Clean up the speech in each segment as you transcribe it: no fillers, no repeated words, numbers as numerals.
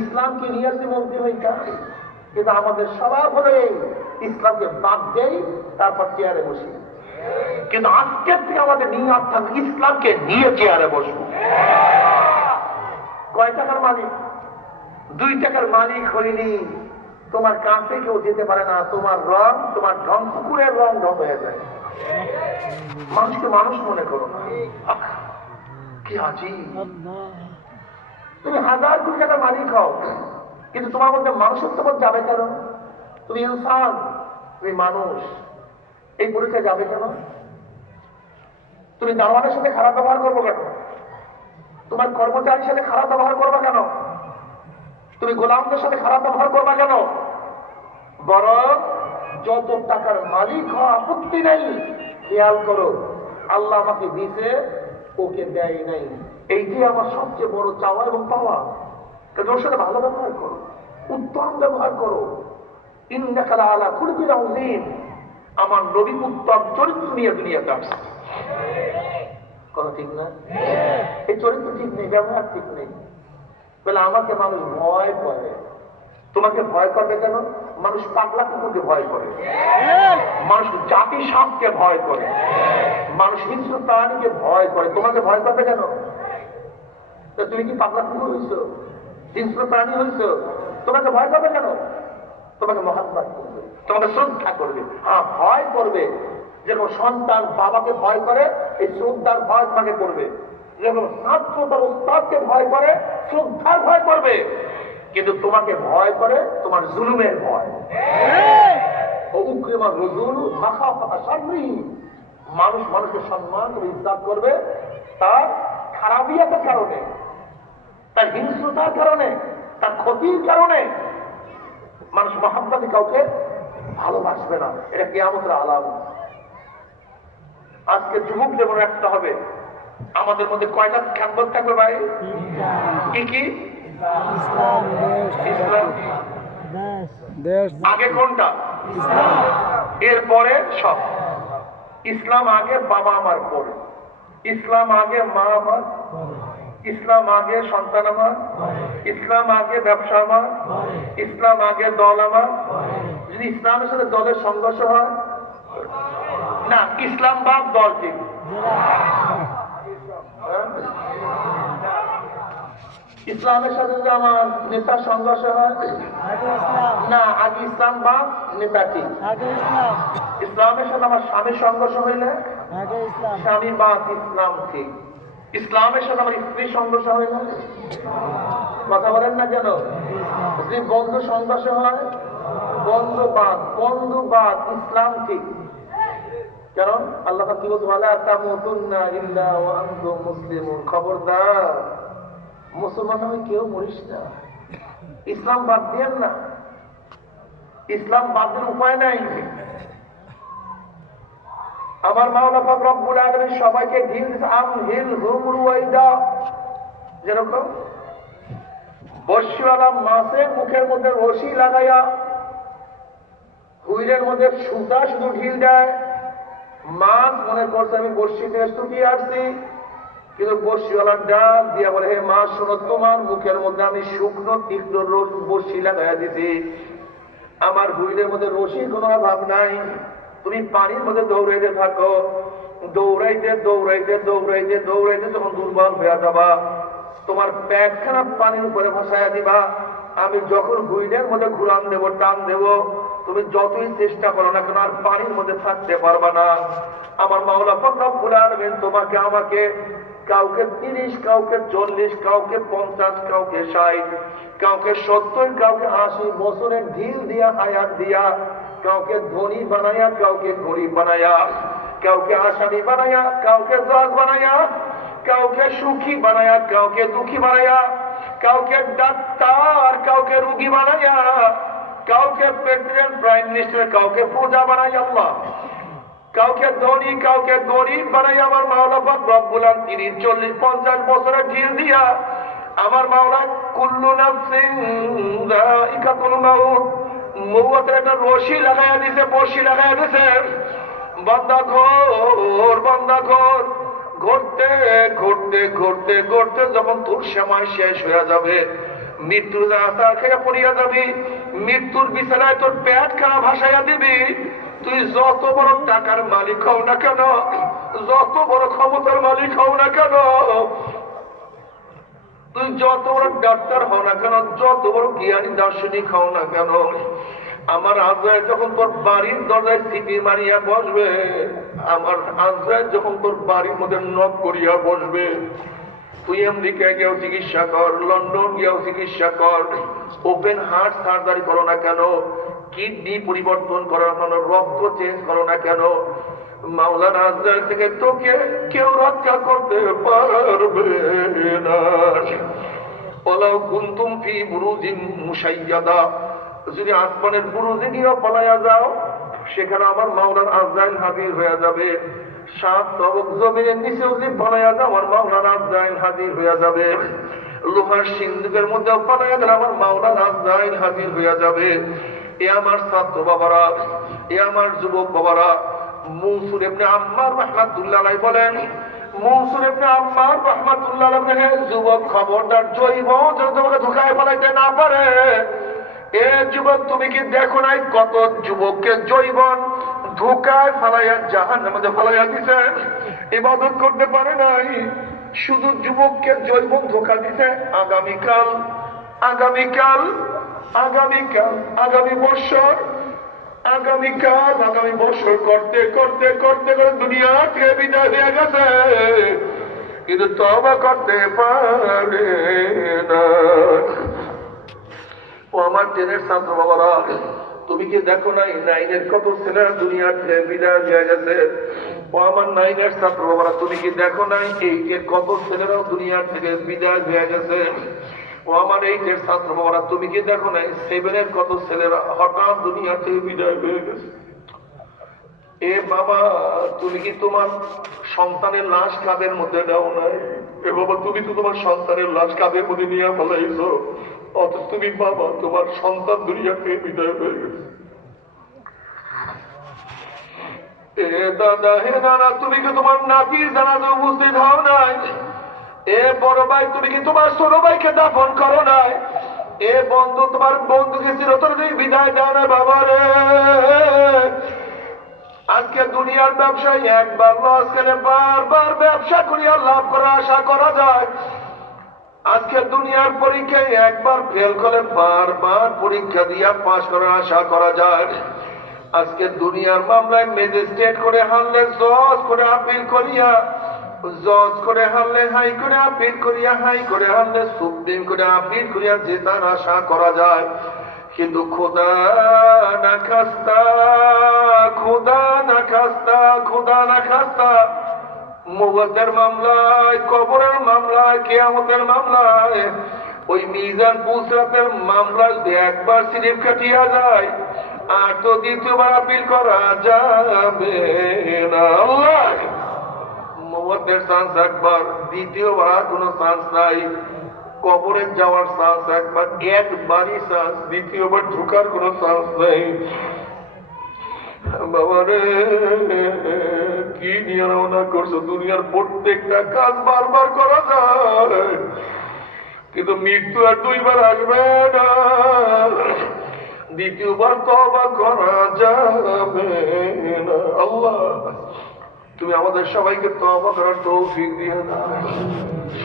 ইসলামকে নিয়ে আসি বলতে হয় তাই, কিন্তু আমাদের স্বভাব হলো এই ইসলামকে বাদ দেই, তারপর চেয়ারে বসি। কিন্তু আজকের থেকে আমাদের নিয়ত থাকবে ইসলামকে নিয়ে চেয়ারে বসবো। কয় টাকার মালিক? 2 টাকার মালিক হইনি তোমার কাছে কেউ যেতে পারে না। তোমার রং, তোমার ঢং, কুকুরের রং ঢং হয়ে যায়। মানুষকে মানুষ মনে করো না। কি আজীব! তুমি 1000 কোটি টাকার মালিক হও, কিন্তু তোমার মধ্যে মানুষত্ববোধ যাবে কেন? তুমি ইনসান, তুমি মানুষ, এই পরিচয় যাবে কেন? তুমি দারোয়ানের সাথে খারাপ ব্যবহার করবো কেন? তোমার কর্মচারীর সাথে খারাপ ব্যবহার করবা কেন? তুমি গোলামদের সাথে খারাপ ব্যবহার করবা কেন? বরং যত টাকার মালিক হওয়া আপত্তি নেই, খেয়াল করো আল্লাহ আমাকে দিতে, ওকে দেয় নাই। এইটি আমার সবচেয়ে বড় চাওয়া এবং পাওয়া। কারণ ওর সাথে ভালো ব্যবহার করো, উত্তম ব্যবহার করো। ইন্নাকা লাআলা খুলুকিন আযীম। আমার নবী উত্তম চরিত্র নিয়ে দুনিয়াতে আসছে। কথা ঠিক না? এই চরিত্র ঠিক নেই, ব্যবহার ঠিক নেই বলে আমাকে মানুষ ভয় করে। তোমাকে ভয় করবে কেন? মানুষ পাগলা কুকুরকে ভয় করে, মানুষ জাতি সাপকে ভয় করে, মানুষ হিংস্র প্রাণীকে ভয় করে। তোমাকে ভয় করবে কেন? তুমি কি পাগলা কুকুর হয়েছ? হিংস্র প্রাণী হয়েছ? তোমাকে ভয় করবে কেন? তোমাকে মহাব্বত করবে, তোমাকে শ্রদ্ধা করবে। হ্যাঁ, ভয় করবে। যেরকম সন্তান বাবাকে ভয় করে, এই শ্রদ্ধার ভয় তোমাকে করবে। যেরকম ছাত্র তার উস্তাদকে ভয় করে, শ্রদ্ধার ভয় করবে। কিন্তু তোমাকে ভয় করে তোমার জুলুমের ভয়। মানুষ মানুষকে সম্মান করে ইজ্জত করবে তার খারাপিয়াতের কারণে, তার হিংস্রতার কারণে, তার ক্ষতির কারণে। মানুষ মহাব্বতে কাউকে ভালোবাসবে না। এটা কিয়ামতের আলামত। আজকে যুবক যেমন একটা হবে, আমাদের মধ্যে কয়টা খ্যাতবোধ থাকবে ভাই? কি কি? ইসলাম আগে কোনটা? এরপরে সব। ইসলাম আগে, বাবা আমার পরে। ইসলাম আগে, মা আমার। ইসলাম আগে, সন্তান আমার। ইসলাম আগে, ব্যবসা আমার। ইসলাম আগে, দল আমার। যদি ইসলামের সাথে দলের সংঘর্ষ হয় না, ইসলাম বাদ দল ঠিক। ইসলামের সাথে যদি আমার নেতার সংঘর্ষ হয় না, আগে ইসলাম বাদ নেতা ঠিক। ইসলামের সাথে আমার স্বামীর সংঘর্ষ হইলে স্বামী বাদ ইসলাম ঠিক। ইসলামের সাথে আমার স্ত্রীর সংঘর্ষ হইলে, কথা বলেন না কেন? যদি বন্ধু সংঘর্ষ হয়, বন্ধু বাদ ইসলাম ঠিক। কারণ আল্লাহ কি বলছে? ওয়ালা তামুতুন্না ইল্লা ওয়া আনতুম মুসলিমুন। খবরদার, মুসলমান হয়ে কেউ মরিস না। ইসলাম বাদ দিয়েন না। ইসলাম বাদ দেওয়ার উপায় নাই। আমার মাওলানা পাক রব্বুল আলামিন সবাইকে ঢিল দিয়েছে, আমহিলহুম রুয়াইদা। যেরকম বর্ষিওয়ালা মাছের মুখের মধ্যে রশি লাগাইয়া হুইলের মধ্যে সুতা শুধু ঢিল দেয়। মাছ মনে করছে আমি বর্ষি থেকে শুকিয়ে আসছি, কিন্তু বর্ষিওয়ালার ডাক দিয়া বলে, হে মাছ শোনো, তোমার মুখের মধ্যে আমি শুকনো তীক্ষ্ণ বর্ষি লাগাইয়া দিছি। আমার হুইলের মধ্যে রশির কোনো অভাব নাই। তুমি পানির মধ্যে দৌড়াইতে থাকো, দৌড়াইতে দৌড়াইতে দৌড়াইতে দৌড়াইতে যখন দুর্বল হয়ে যাবা, তোমার পেটখানা পানির উপরে ভাসাইয়া দিবা। আমি যখন হুইলের মধ্যে ঘুরান দেব, টান দেব, তুমি যতই চেষ্টা করো না কেন আর পানির মধ্যে থাকতে পারবা না। আমার মাওলা পাক রব্বুল আলামিন তোমাকে আমাকে কাউকে 30, কাউকে 40, কাউকে 50, কাউকে 60, কাউকে 70, কাউকে 80 বছরের ঢিল দিয়া হায়াত দিয়া কাউকে ধনী বানায়া, কাউকে গরিব বানায়া, কাউকে আসামি বানায়া, কাউকে জজ বানায়া, কাউকে সুখী বানায়া, কাউকে দুঃখী বানায়া, কাউকে ডাক্তার, কাউকে রোগী বানায়া, কাউকে প্রেসিডেন্ট, প্রাইম মিনিস্টার, কাউকে প্রজা বানাই আল্লাহ, কাউকে ধনী, কাউকে গরিব বানাই আমার মাওলা পাক রব্বুল আলামিন 30, 40, 50 বছরের ঢিল দিয়া আমার মাওলা কুল্লু নাফসিন যায়িকাতুল মাউত, মৌতের একটা রশি লাগাইয়া দিছে, বর্ষি লাগাইয়া দিছে। বান্দা ঘোর ঘুরতে ঘুরতে ঘুরতে ঘুরতে যখন তোর সময় শেষ হয়ে যাবে, মৃত্যুর আশা খেয়ে পড়িয়া যাবি, মৃত্যুর বিছানায় তোর পেট খানা ভাসাইয়া দিবি। তুই যত বড় টাকার মালিক হও না কেন, যত বড় ক্ষমতার মালিক হও না কেন, তুই যত বড় ডাক্তার হও না কেন, যত বড় জ্ঞানী দার্শনিক হও না কেন, আমার আজরাইল যখন তোর বাড়ির দরজায় সিটি মারিয়া বসবে, আমার আজরাইল যখন তোর বাড়ির মধ্যে নক করিয়া বসবে, তুই আমেরিকায় গিয়েও চিকিৎসা কর, লন্ডন গিয়েও চিকিৎসা কর, ওপেন হার্ট সার্জারি করো না কেন, কিডনি পরিবর্তন করো না কেন, রক্ত চেঞ্জ করো না কেন, মাওলানা আজরাইল থেকে তোকে কেউ রক্ষা করতে পারবে না। ওয়ালাউ কুনতুম ফি বুরুজিন মুশাইয়াদা, যদি আসমানের বুরুজে গিয়ে পালাইয়া যাও, সেখানে আমার মাওলানা আজরাইল হাজির হয়ে যাবে। সাত তবক জমিনের নিচে যদি পালাইয়া যাও, আমার মাওলানা আজরাইল হাজির হয়ে যাবে। লোহার সিন্ধুকের মধ্যে পালাইয়া গেলে আমার মাওলানা আজরাইল হাজির হয়ে যাবে। এ আমার ছাত্র বাবারা, এ আমার যুবক বাবারা, মনসুর ইবনে আম্মার রাহমাতুল্লাহ আলাইহি বলেন, মনসুর ইবনে আম্মার রাহমাতুল্লাহ আলাইহি, যুবক খবরদার, জৈব যদি তোমাকে ধোকায় ফেলাইতে না পারে। এ যুবক, তুমি কি দেখো নাই কত যুবককে জৈবন ধোকায় ফালাইয়া জাহান্নামের মধ্যে ফালাইয়া দিছে, ইবাদত করতে পারে নাই। শুধু যুবককে জৈবন ধোকা দিছে। আগামীকাল আগামীকাল আগামীকাল আগামী বছর আগামী বছর করতে করতে করতে করে দুনিয়া থেকে বিদায় হয়ে গেছে, কিন্তু তওবা করতে পারে না। ও আমার ট্রেনের ছাত্র বাবারা, তুমি কি দেখো নাই নাইনের কত ছেলেরা দুনিয়ার থেকে বিদায় হয়ে গেছে? ও আমার নাইনের ছাত্র বাবারা, তুমি কি দেখো নাই এইটের কত ছেলেরাও দুনিয়ার থেকে বিদায় হয়ে গেছে? ও আমার এইটের ছাত্র বাবারা, তুমি কি দেখো নাই সেভেনের কত ছেলেরা হঠাৎ দুনিয়ার থেকে বিদায় হয়ে গেছে? এ বাবা, তুমি কি তোমার সন্তানের লাশ কাঁধের মধ্যে দাও নাই? এ বাবা, তুমি তো তোমার সন্তানের লাশ কাঁধের মধ্যে নিয়ে ফেলাইছো, অথচ তুমি বাবা তোমার সন্তান দুনিয়া থেকে বিদায় হয়ে গেছে। এ দাদা, হে নানা, তুমি কি তোমার নাতির জানাজা উপস্থিত হও নাই? এ বড় ভাই, তুমি কি তোমার ছোট ভাইকে দাফন করো নাই? এ বন্ধু, তোমার বন্ধুকে চিরতরে তুমি বিদায় দাও না বাবা রে। আজকে দুনিয়ার ব্যবসায় একবার লস গেলে বারবার ব্যবসা করিয়া লাভ করার আশা করা যায়। আজকে দুনিয়ার পরীক্ষায় একবার ফেল করলে বারবার পরীক্ষা দিয়া পাস করার আশা করা যায়। আজকে দুনিয়ার মামলায় ম্যাজিস্ট্রেট করে হারলে জজ করে আপিল করিয়া, জজ করে হারলে হাই করে আপিল করিয়া, হাই করে হারলে সুপ্রিম করে আপিল করিয়া জেতার আশা করা যায়। কিন্তু খোদা না খাস্তা, খোদা না খাস্তা, খোদা না খাস্তা, মুগতের মামলায়, কবরের মামলায়, কিয়ামতের মামলায়, ওই মিজান পুসরাতের মামলায় যদি একবার স্লিপ কাটিয়া যায়, আর তো দ্বিতীয়বার আপিল করা যাবে না। আল্লাহ, মুগতের চান্স একবার, দ্বিতীয়বার কোনো চান্স নাই। কবরে যাওয়ার চান্স একবার, একবারই চান্স, দ্বিতীয়বার ঢুকার কোনো চান্স নেই। বাবারে, কি নিয়ে রওনা করছো? দুনিয়ার প্রত্যেকটা কাজ বারবার করা যায়, কিন্তু মৃত্যু আর দুইবার আসবে না, দ্বিতীয়বার তওবা করা যাবে না। আল্লাহ, তুমি আমাদের সবাইকে তওবা করার তৌফিক দিয়ে দাও,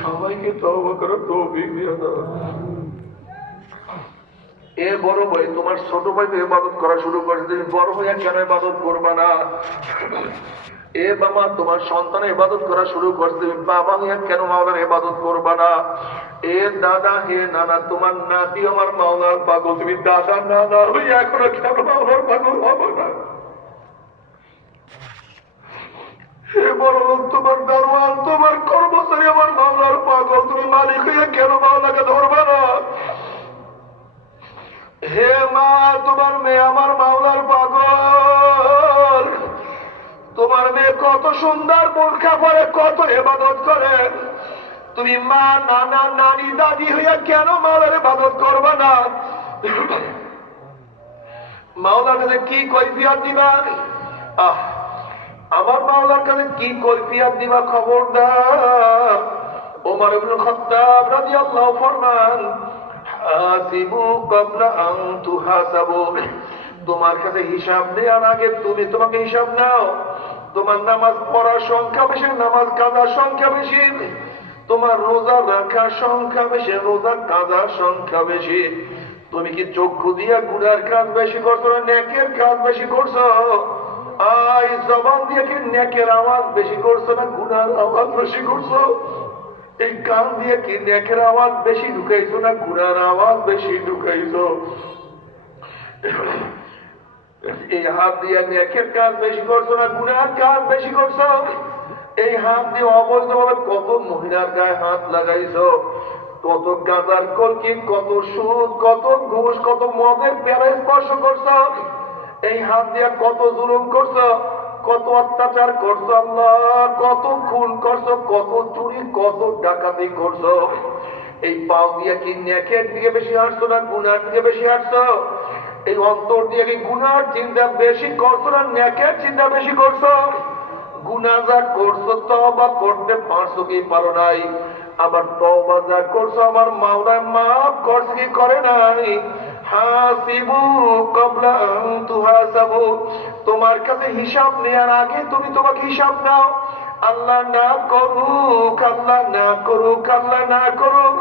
সবাইকে তওবা করার তৌফিক দিয়ে দাও। এ বড় ভাই, তোমার ছোট ভাই তো ইবাদত করা শুরু করেছে, তুমি বড় হইয়া কেন ইবাদত করবা না? এ বাবা, তোমার সন্তান ইবাদত করা শুরু করছে, তুমি বাবা হইয়া কেন মাওলার ইবাদত করবা না? এ দাদা, হে নানা, তোমার নাতি আমার মাওলার পাগল, তুমি দাদা নানা হইয়া এখনো কেন মাওলার পাগল হবে না? হে বড় লোক, তোমার দারোয়ান, তোমার কর্মচারী আমার মাওলার পাগল, তুমি মালিক হইয়া কেন মাওলাকে ধরবা না? হে মা, তোমার মেয়ে আমার মাওলার পাগল, তোমার মেয়ে কত সুন্দর বোরকা পরে, কত ইবাদত করে, তুমি মা, নানা, নানি, দাদি হইয়া কেন মাওলার ইবাদত করবা না? মাওলার কাছে কি কৈফিয়ত দিবা? আমার মাওলার কাছে কি কৈফিয়ত দিবা? খবরদার। ওমর ইবনে খাত্তাব রাদিয়াল্লাহু ফরমান, হাসিবু ক্বাবলা আন তুহাসাবু, তোমার কাছে হিসাব নেওয়ার আগে তুমি তোমাকে হিসাব নাও। তোমার নামাজ পড়ার সংখ্যা বেশি, নামাজ কাজার সংখ্যা বেশি। তোমার রোজা রাখার সংখ্যা বেশি, রোজা কাজার সংখ্যা বেশি। তুমি কি চক্ষু দিয়া গুনার কাজ বেশি করছো না নেকের কাজ বেশি করছো? আই জবান দিয়ে কি নেকের আওয়াজ বেশি করছো না গুনার আওয়াজ বেশি করছো? এই কান দিয়ে কি নেকের আওয়াজ বেশি ঢুকাইছো না গুনার আওয়াজ বেশি ঢুকাইছো? এই হাত দিয়ে নেকের কাজ বেশি করছো না গুনার কাজ বেশি করছো? এই হাত দিয়ে অবৈধভাবে কত মহিলার গায়ে হাত লাগাইছো, কত গাঁজার কলকি, কত সুদ, কত ঘুষ, কত মদের পেয়ারা স্পর্শ করছো। এই হাত দিয়ে কত জুলুম করছো, কত অত্যাচার করছো আল্লাহ, কত খুন করছো, কত চুরি, কত ডাকাতি করছো। এই পাও দিয়ে কি নেকের দিকে বেশি হাঁটছো না গুনার দিকে বেশি হাঁটছো? এই অন্তর দিয়ে কি গুনার চিন্তা বেশি করছো না নেকের চিন্তা বেশি করছো? গুনাহ যা করছো তওবা করতে পারছো কি পারো নাই? আবার তওবা যা করছো আমার মাওলা মাফ করছে কি করে নাই? হাসিবু ক্বাবলা আন তুহাসাবু, তোমার কাছে হিসাব নেওয়ার আগে তুমি তোমাকে হিসাব নাও। আল্লাহ না করুক, আল্লাহ না করুক, আল্লাহ না করুক,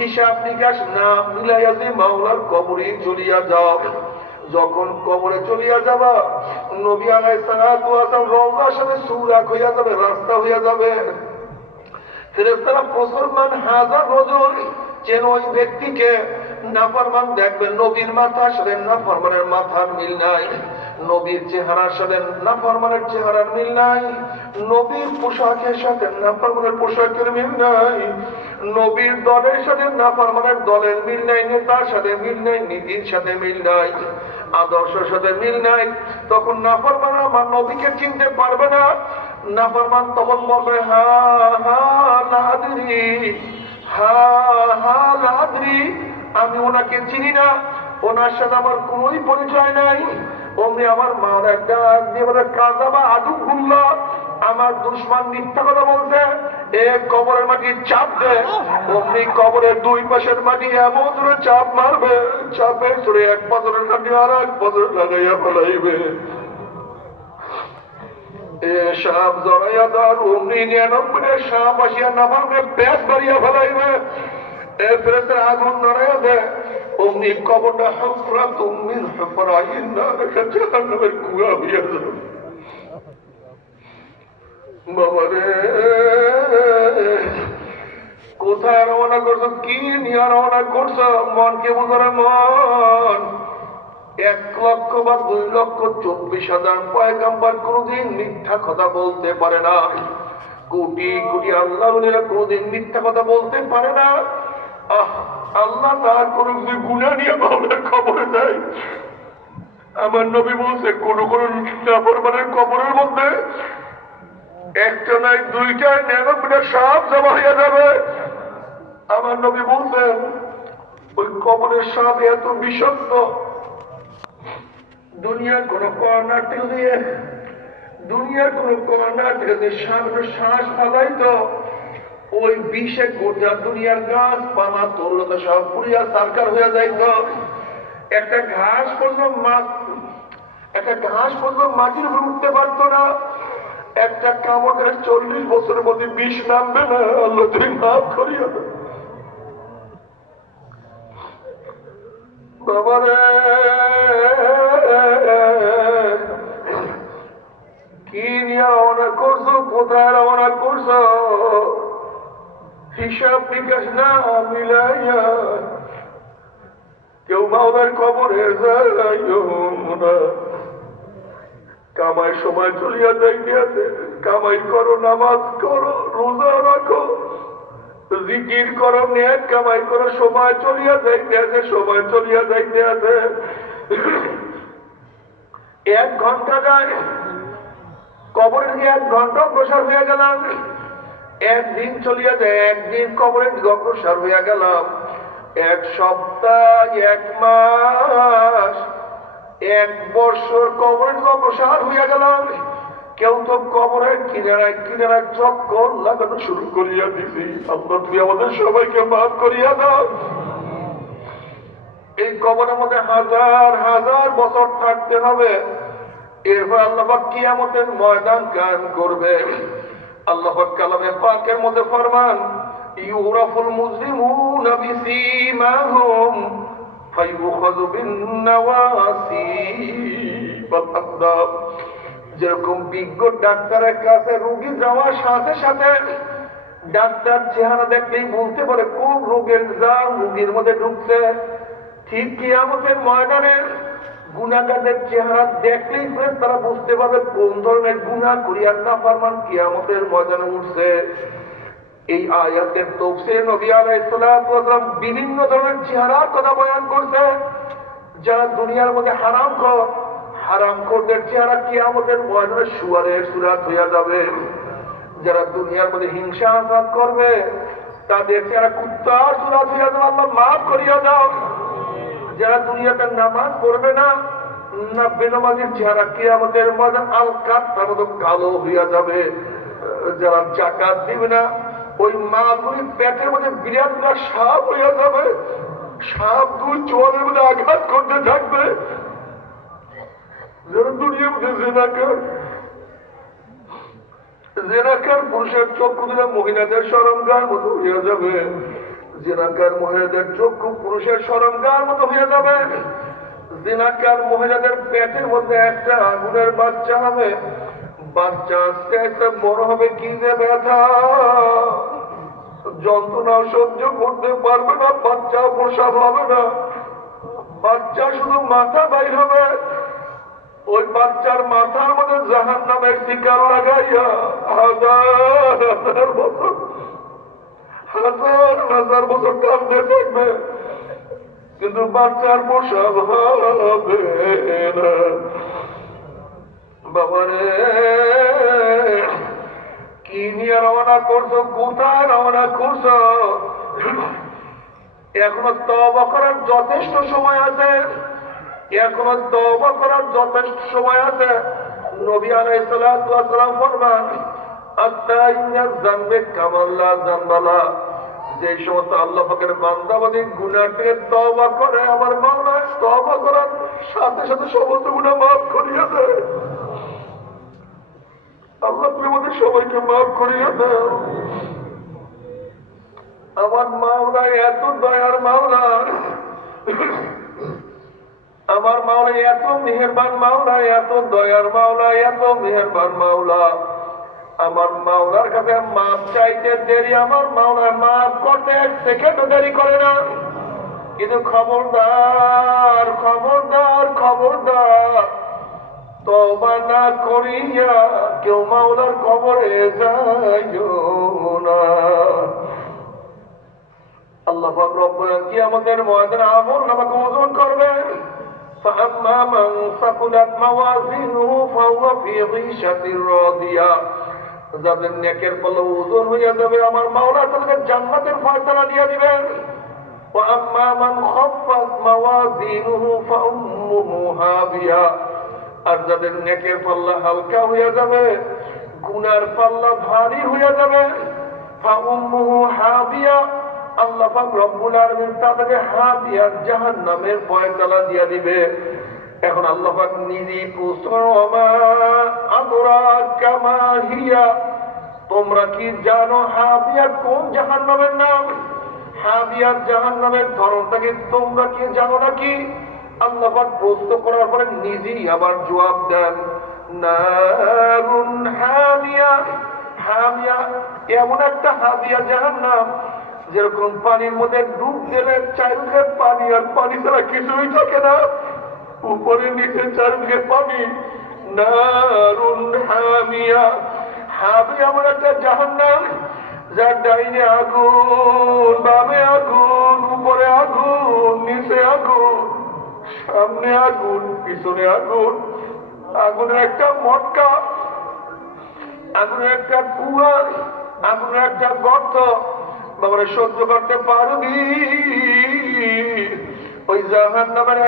হিসাব নিকাশ না মিলাইয়া যে মাওলার কবরে চলিয়া যাও। যখন কবরে চলিয়া যাবা, নবী আলাইহিস সালাতু ওয়াস সালাম রওজার সাথে সুরাক হইয়া যাবে, রাস্তা হইয়া যাবে। ফেরেশতারা মুসলমান হাজার রজুল যেন ওই ব্যক্তিকে নাফরমান দেখবেন, নবীর মাথার সাথে নাফরমানের মাথার মিল নাই, নবীর চেহারার সাথে নাফরমানের চেহারার মিল নাই, নবীর পোশাকের সাথে নাফরমানের পোশাকের মিল নাই, নবীর দলের সাথে নাফরমানের দলের মিল নাই, নেতার সাথে মিল নাই, নীতির সাথে মিল নাই, আদর্শের সাথে মিল নাই। তখন নাফরমান আমার নবীকে চিনতে পারবে না। নাফরমান তখন বলবে হা হা লাদরি, হা হা লাদরি, আমি ওনাকে চিনি না, ওনার সাথে আমার কোনোই পরিচয় নাই। অমনি আমার মার একটা দিয়ে বলে কাযাবা আদুল্লাহ, আমার দুশমন মিথ্যা কথা বলছে, এ কবরের মাটি চাপ দে। অমনি কবরের দুই পাশের মাটি এমন ধরে চাপ মারবে, চাপে চড়ে এক পাথরের কাটি আর এক পাথর লাগাইয়া ফেলাইবে। সাপ জড়াইয়া দেওয়ার অমনি 99 সাপ আসিয়া নামাকে পেট বাড়িয়া ফেলাইবে। ফেরেশতারা আগুন ধরাইয়া দেয়, অমনি কবরটা হুফরাতুম মিন হুফরাইন নার, জাহান্নামের কুয়া হইয়া যাবে। বাবারে, কোথায় রওনা করছো, কি নিয়ে রওনা করছো? মনকে বুঝারে মন। 1,00,000 বা 2,24,000 পয়গাম্বর কোনদিন মিথ্যা কথা বলতে পারে না। কোটি কোটি আল্লাহর ওলিরা কোনদিন মিথ্যা কথা বলতে পারে না। আল্লাহ তার কোন গুনাহ নিয়ে মাওলার কবরে যায়। আমার নবী বলছে কোন কোন নাফরমানের কবরের মধ্যে একটা নাই দুইটা 99টা সাপ জমা হইয়া যাবে। আমার নবী বলছেন ওই কবরের সাপ এত বিষাক্ত, দুনিয়ার কোন কর্নার থেকে দিয়ে, দুনিয়ার কোন কর্নার থেকে যে সাপটা শ্বাস ফালাইতো, ওই বিষে গোটা দুনিয়ার গাছপালা তরুলতা সব পুড়িয়া সারকার হইয়া যাইত। একটা ঘাস পর্যন্ত মাটির উপর উঠতে পারতো না। একটা কামড়ের 40 বছরের মধ্যে বিষ নামবে না। আল্লাহ তুমি মাফ করিয়া দাও বাবারে। কি নিয়ে রওনা করছো, কোথায় রওনা করছো? হিসাব নিকাশ না মিলাইয়া কেউ মাওলার কবরে যাইও না। কামাই সময় চলিয়া যাইতে আছে, কামাই করো, নামাজ করো, রোজা রাখো, জিকির করো, নেক কামাই করো, সময় চলিয়া যাইতে আছে, সময় চলিয়া যাইতে আছে। 1 ঘন্টা যায়, কবরে গিয়ে 1 ঘন্টা অগ্রসর হইয়া গেলাম। 1 দিন চলিয়া যায়, 1 দিন কবরে অগ্রসর হইয়া গেলাম। 1 সপ্তাহ, 1 মাস, 1 বছর কবরে অগ্রসর হইয়া গেলাম। কেউ তো কবরের কিনারায় কিনারায় চক্কর লাগানো শুরু করিয়া দিছি। আল্লাহ তুমি আমাদের সবাইকে মাফ করিয়া দাও। কবরের মধ্যে হাজার হাজার বছর থাকতে হবে। এরপর আল্লাহ পাক কিয়ামতের ময়দান কায়েম করবে। আল্লাহ পাক কালামে পাকের মধ্যে ফরমান, ইউরাফুল মুজরিমুনা বিসীমাহুম ফায়ুখাযু বিন-নাওয়াসি ওয়াল আকদাম। যেরকম বিজ্ঞ ডাক্তারের কাছে রোগী যাওয়ার সাথে সাথে ডাক্তার চেহারা দেখলেই বলতে পারে কোন রোগের জাম রোগীর মধ্যে ঢুকছে, ঠিক কিয়ামতের ময়দানে গুনাহগারদের চেহারা দেখলেই তারা বুঝতে পারবে কোন ধরনের গুনাহ করিয়া নাফরমান কিয়ামতের ময়দানে উঠছে। এই আয়াতের তাফসীরে নবী আলাইহিস সালাতু ওয়াস সালাম বিভিন্ন ধরনের চেহারার কথা বয়ান করছে। যারা দুনিয়ার মধ্যে হারামখোরদের চেহারা কিয়ামতের ময়দানে শুয়ারের সূরত হইয়া যাবে। যারা দুনিয়ার মধ্যে হিংসা হাসাদ করবে তাদের চেহারা কুত্তার সূরত হইয়া যাবে। আল্লাহ মাফ করিয়া দাও। যারা দুনিয়াতে নামাজ পড়বে না, বেনামাজির চেহারা কিয়ামতের ময়দানে আল-কাত্তার মতো কালো হইয়া যাবে। যারা যাকাত দিবে না, ওই মাগুরি পেটের মধ্যে বিরাট বিরাট সাপ হইয়া যাবে। সাপ দুই চোয়ালের মধ্যে আঘাত করতে থাকবে। যারা দুনিয়ার মধ্যে জেনাকার পুরুষের চক্ষু দিলে মহিলাদের শরমগার মতো হইয়া যাবে। জিনাকার মহিলাদের চক্ষু পুরুষের শরমগার মতো হয়ে যাবে। জিনাকার মহিলাদের পেটের মধ্যে একটা আগুনের বাচ্চা হবে। বাচ্চা আস্তে আস্তে বড় হবে, কি যে ব্যথা, যন্ত্রণা সহ্য করতে পারবে না। বাচ্চা প্রসাব হবে না, বাচ্চা শুধু মাথা বাইর হবে। ওই বাচ্চার মাথার মধ্যে জাহান্নামের শিকার লাগাইয়া হাজার হাজার বছর হাজার হাজার বছর কাঁদতে থাকবে, কিন্তু বাচ্চার প্রসাব হবে না। বাবারে, কি নিয়ে রওনা করছো? কোথায় রওনা করছো? এখনো তওবা করার যথেষ্ট সময় আছে। এখনো তওবা করার যথেষ্ট সময় আছে। নবী আলাইহিস সালাতু ওয়াস সালাম ফরমান, আত্তাইনা যামবে কামাল্লা যামবালা। যে সমস্ত আল্লাহ পাকের বান্দাবাদী গুনাহ থেকে তওবা করে, আমার মাওলা তওবা করার সাথে সাথে সমস্ত গুনাহ মাফ করিয়া দেয়। আল্লাহ তুমি আমাদের সবাইকে মাফ করিয়া দাও। আমার মাওলা এত দয়ার মাওলা, আমার মাওলা এত মেহেরবান মাওলা, এত দয়ার মাওলা, এত মেহেরবান মাওলা। আমার মাওলার কাছে মাপ চাইতে দেরি, আমার মাওলা মাফ করতে এক সেকেন্ড দেরি করে না। কিন্তু খবরদার খবরদার খবরদার, তওবা না করিয়া কেউ মাওলার কবরে যাইও না। আল্লাহ পাক রব্বুল কিয়ামতের ময়দানে আমলনামাকে ওজন করবেন। فأما من ثقلت موازينه فهو في عيشة راضية। যাদের নেকের পাল্লা ওজন হইয়া যাবে, আমার মাওলা তাদেরকে জান্নাতের ফয়সালা দিয়ে দিবেন। وأما من خفت موازينه فأمه هاوية। আর যাদের নেকের পাল্লা হালকা হইয়া যাবে, গুনার পাল্লা ভারী হইয়া যাবে, فأمه هاوية। আল্লাহ পাক রব্বুল আলামিন তাদেরকে হাদিয়া জাহান্নামের ফয়সালা দিয়ে দিবে। এখন আল্লাহ পাক নিজেই প্রশ্ন, ওমা আদরাকা মা হিয়া, তোমরা কি জানো হাবিয়া কোন জাহান্নামের নাম? হাবিয়া জাহান্নামের ধরনটা কি তোমরা কি জানো নাকি? আল্লাহ পাক প্রশ্ন করার পরে নিজেই আবার জবাব দেন, নারুন হামিয়া। হামিয়া এমন একটা হাবিয়া জাহান্নাম, যেরকম পানির মধ্যে ডুব দিলে চারিদিকে পানি, আর পানি ছাড়া কিছুই থাকে না, উপরে নিচে চারিদিকে পানি। নারুন হামিয়া। হাবিয়া এমন একটা জাহান্নাম, যার ডাইনে আগুন, বামে আগুন, উপরে আগুন, নিচে আগুন, সামনে আগুন, পিছনে আগুন। আগুনের একটা মটকা, আগুনের একটা কুয়া, আগুনের একটা গর্ত। বাবারে সহ্য করতে পারবি? ওই জাহান্নামের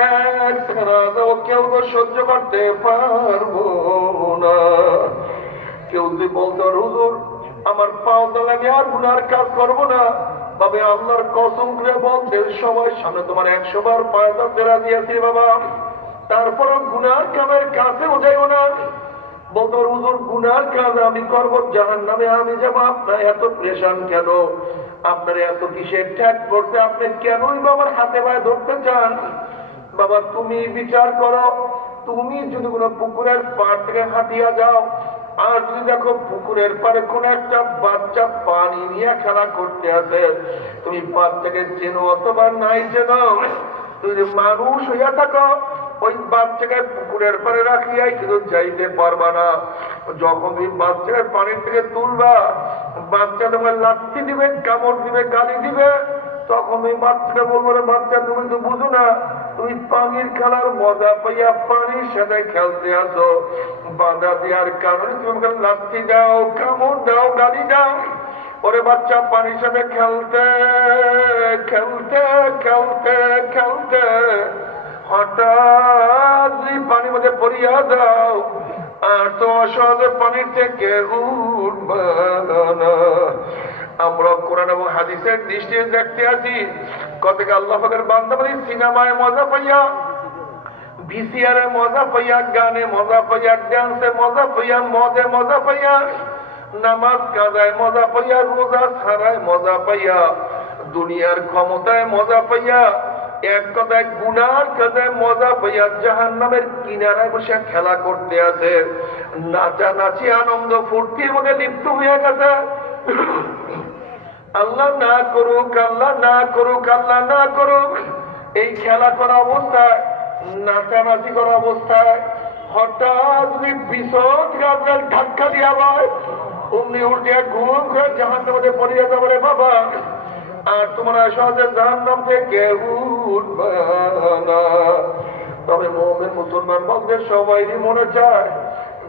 এক রাজাও কেউ তো সহ্য করতে পারবো না। কেউ যদি বলতো, হুজুর আমার পাও তলায় আর গুনার কাজ করবো না, তবে আল্লাহর কসম করে বলতে সবাই সামনে তোমার 100 বার পায়ে ধরতে রাজি আছি বাবা, তারপরও গুনার কামের কাছেও যাইও না। বলতো হুজুর গুনার কাজ আমি করব, জাহান্নামে আমি যাবো, আপনার এত প্রেশান কেন? আপনার এত কিসের ঠ্যাক করছে? আপনি কেনই বাবার হাতে পায়ে ধরতে চান? বাবা তুমি বিচার করো, তুমি যদি কোনো পুকুরের পাড় থেকে হাঁটিয়া যাও, আর যদি দেখো পুকুরের পাড়ে কোন একটা বাচ্চা পানি নিয়ে খেলা করতে আসে, তুমি বাচ্চাকে চেনো অথবা নাই চেনো, তুমি যদি মানুষ হইয়া থাকো, ওই বাচ্চাকে পুকুরের পাড়ে রাখিয়াই কিন্তু যাইতে পারবা না। যখন তুমি বাচ্চাকে পানির থেকে তুলবা, বাচ্চা তোমার লাঠি দিবে, কামড় দিবে, গালি দিবে, তখন তুমি বাচ্চাকে বলবো রে বাচ্চা তুমি তো বুঝো না, তুমি পানির খেলার মজা পাইয়া পানির সাথে খেলতে আসো, বাধা দেওয়ার কারণে তুমি লাঠি দাও, কামড় দাও, গালি দাও। ওরে বাচ্চা পানির সাথে খেলতে খেলতে খেলতে খেলতে হঠাৎ পানির মধ্যে পড়িয়া যাও, আর তো অসহজে পানির থেকে উঠবা না। আমরা কোরআন এবং হাদিসের দৃষ্টিতে দেখতে আছি, কতকে আল্লাহ পাকের বান্দাবাড়ি সিনেমায় মজা পাইয়া, ভিসিআরে মজা পাইয়া, গানে মজা পাইয়া, ডান্সে মজা পাইয়া, মদে মজা পাইয়া, নামাজ কাজায় মজা পাইয়া, রোজা ছাড়ায় মজা পাইয়া, দুনিয়ার ক্ষমতায় মজা পাইয়া, এক কথায় গুনার কাজায় মজা পাইয়া জাহান্নামের কিনারায় বসে খেলা করতে আছে, নাচানাচি আনন্দ ফুর্তির মধ্যে লিপ্ত হয়ে গেছে। আল্লাহ না করুক, আল্লাহ না করুক, আল্লাহ না করুক, এই খেলা করা অবস্থায়, নাচানাচি করা অবস্থায় হঠাৎ যদি বিশদ আপনার ধাক্কা দিয়া হয়, অমনি উল্টে ঘুম করে জাহান্নামের মধ্যে পড়ে যেতে পারে বাবা, আর তোমরা সহজে জাহান্নাম থেকে উঠবে না। তবে মুমিন মুসলমান বলতে সবাইরই মনে চায়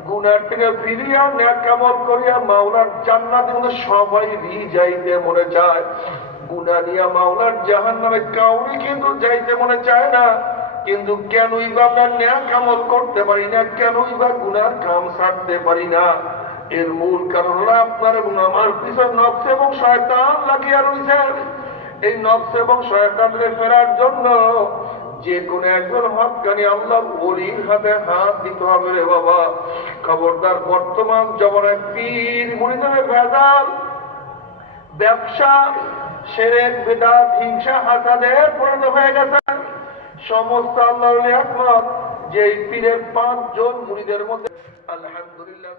গুনার থেকে ফিরিয়া নেক আমল করিয়া মাওলার জান্নাতে মধ্যে সবাইরই যাইতে মনে চায়। গুনাহ নিয়া মাওলার জাহান্নামে কাউরি কিন্তু যাইতে মনে চায় না। কিন্তু কেনই বা আমরা নেক আমল করতে পারি না, কেনই বা গুনার কাম ছাড়তে পারি না? এর মূল কারণ হলো আপনার এবং আমার পিছনে নফস এবং শয়তান লাগিয়া রয়েছে। এই নফস এবং শয়তানকে ফেরার জন্য যে কোন একজন হক্কানি আল্লাহ ওলির হাতে হাত দিতে হবে রে বাবা। খবরদার, বর্তমান জমানায় পীর মুরিদের ভেজাল, ব্যবসা, শিরক, বিদআত, হিংসা, হাসাদে পরিণত হয়ে গেছে। সমস্ত আল্লাহর নিয়ামত যে পীরের 5 জন মুরিদের মধ্যে আলহামদুলিল্লাহ